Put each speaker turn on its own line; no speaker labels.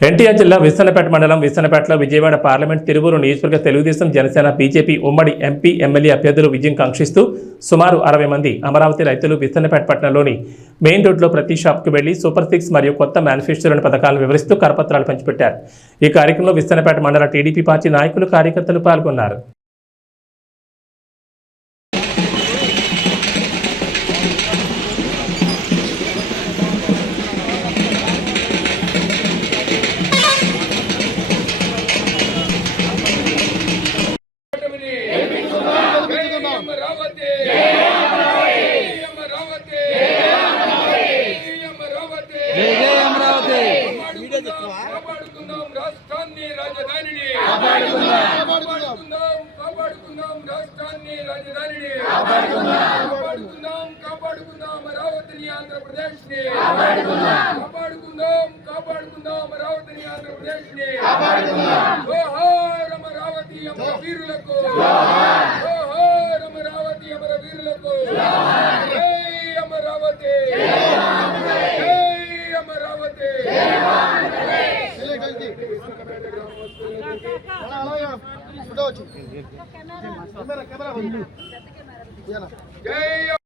ఎన్టీఆర్ జిల్లా విస్తనపేట మండలం విస్తనపేటలో విజయవాడ పార్లమెంట్ తిరువూరు నియోజకవర్గ తెలుగుదేశం జనసేన బీజేపీ ఉమ్మడి ఎంపీ ఎమ్మెల్యే అభ్యర్థులు విజయం కాంక్షిస్తూ సుమారు అరవై మంది అమరావతి రైతులు విస్తనపేట పట్టణంలోని మెయిన్ రోడ్లో ప్రతి షాప్కు వెళ్ళి సూపర్ సిక్స్ మరియు కొత్త మేనిఫెస్టోలను పథకాలను వివరిస్తూ కరపత్రాలు పంచిపెట్టారు. ఈ కార్యక్రమంలో విస్తనపేట మండల టీడీపీ పార్టీ నాయకులు కార్యకర్తలు పాల్గొన్నారు.
కాపాడుకుందాం రాష్ట్రాన్ని రాజధానిని. కాపాడుకుందాం. కాపాడుకుందాం రాష్ట్రాన్ని రాజధానిని. కాపాడుకుందాం. కాపాడుకుందాం అమరావతిని ఆంధ్రప్రదేశ్ని కాపాడుకుందాం కాపాడుకుందాం అమరావతిని ఆంధ్రప్రదేశ్ని జోహార్ అమరావతి అమర వీరులకు జోహార్ అమరావతి అమర వీరులకు జై అమరావతి జై అమరావతి
ఫోటో వచ్చింది కెమెరా కెమెరా
జై